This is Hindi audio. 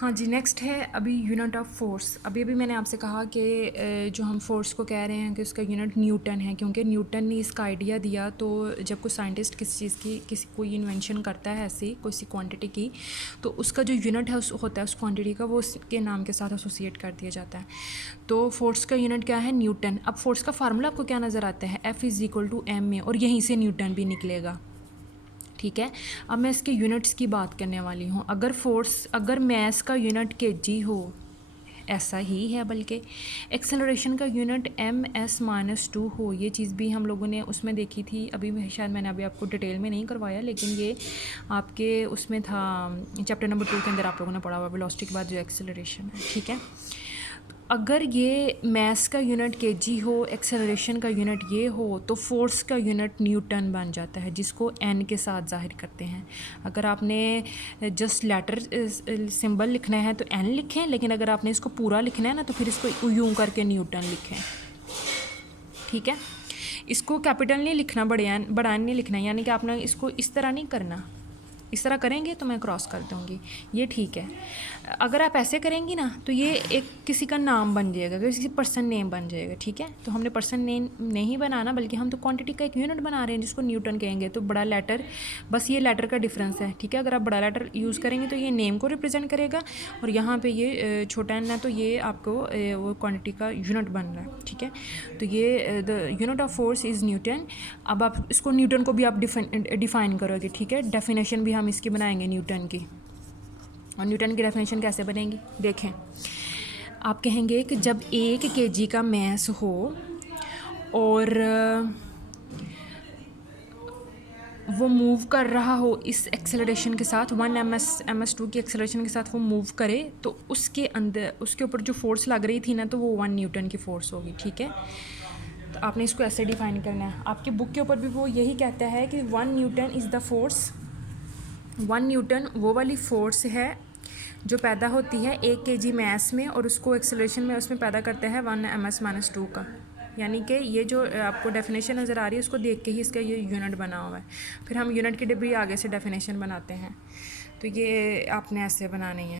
हाँ जी, नेक्स्ट है अभी यूनिट ऑफ फोर्स। अभी मैंने आपसे कहा कि जो हम फोर्स को कह रहे हैं कि उसका यूनिट न्यूटन है, क्योंकि न्यूटन ने इसका आइडिया दिया। तो जब कोई साइंटिस्ट किसी चीज़ की कोई इन्वेंशन करता है ऐसी किसी क्वांटिटी की, तो उसका जो यूनिट है उस होता है उस क्वांटिटी का, वो उसके नाम के साथ एसोसिएट कर दिया जाता है। तो फोर्स का यूनिट क्या है? न्यूटन। अब फोर्स का फार्मूला आपको क्या नज़र आता है? F=ma, और यहीं से न्यूटन भी निकलेगा। ठीक है, अब मैं इसके यूनिट्स की बात करने वाली हूँ। अगर मैस का यूनिट केजी हो, ऐसा ही है, बल्कि एक्सेलरेशन का यूनिट ms-2 हो। ये चीज़ भी हम लोगों ने उसमें देखी थी, अभी शायद मैंने अभी आपको डिटेल में नहीं करवाया, लेकिन ये आपके उसमें था चैप्टर नंबर 2 के अंदर आप लोगों ने पढ़ा हुआ, वेलोसिटी के बाद जो एक्सेलरेशन है। ठीक है, अगर ये मैस का यूनिट केजी हो, एक्सेलरेशन का यूनिट ये हो, तो फोर्स का यूनिट न्यूटन बन जाता है, जिसको एन के साथ जाहिर करते हैं। अगर आपने जस्ट लेटर सिंबल लिखना है तो एन लिखें, लेकिन अगर आपने इसको पूरा लिखना है ना तो फिर इसको यूं करके न्यूटन लिखें। ठीक है, इसको कैपिटल नहीं लिखना, बड़ा नहीं लिखना, यानी कि आपने इसको इस तरह नहीं करना। इस तरह करेंगे तो मैं क्रॉस कर दूँगी, ये ठीक है। अगर आप ऐसे करेंगी ना तो ये एक किसी का नाम बन जाएगा, किसी पर्सन नेम बन जाएगा। ठीक है, तो हमने पर्सन नेम नहीं बनाना, बल्कि हम तो क्वांटिटी का एक यूनिट बना रहे हैं जिसको न्यूटन कहेंगे। तो बड़ा लेटर, बस ये लेटर का डिफरेंस है। ठीक है, अगर आप बड़ा लेटर यूज़ करेंगे तो ये नेम को रिप्रेजेंट करेगा, और यहाँ पे ये छोटा एन है तो ये आपको वो क्वांटिटी का यूनिट बन रहा है। ठीक है, तो ये the unit of force is Newton. अब आप इसको न्यूटन को भी आप डिफ़ाइन करोगे। ठीक है, डेफिनेशन भी हम इसकी बनाएंगे न्यूटन की। और न्यूटन की डेफिनेशन कैसे बनेगी देखें। आप कहेंगे कि जब 1 kg का मैस हो और वो मूव कर रहा हो इस एक्सेलरेशन के साथ, 1 ms/2 की एक्सेलरेशन के साथ वो मूव करे, तो उसके अंदर उसके ऊपर जो फोर्स लग रही थी ना, तो वो 1 न्यूटन की फ़ोर्स होगी। ठीक है, तो आपने इसको ऐसे डिफ़ाइन करना है। आपकी बुक के ऊपर भी वो यही कहता है कि 1 Newton is the force. 1 Newton वो वाली फ़ोर्स है जो पैदा होती है 1 kg मैस में, और उसको एक्सेलरेशन में उसमें पैदा करता है 1 ms-2 का। यानी कि ये जो आपको डेफिनेशन नज़र आ रही है उसको देख के ही इसका ये यूनिट बना हुआ है। फिर हम यूनिट की भी आगे से डेफिनेशन बनाते हैं, तो ये आपने ऐसे बनानी है।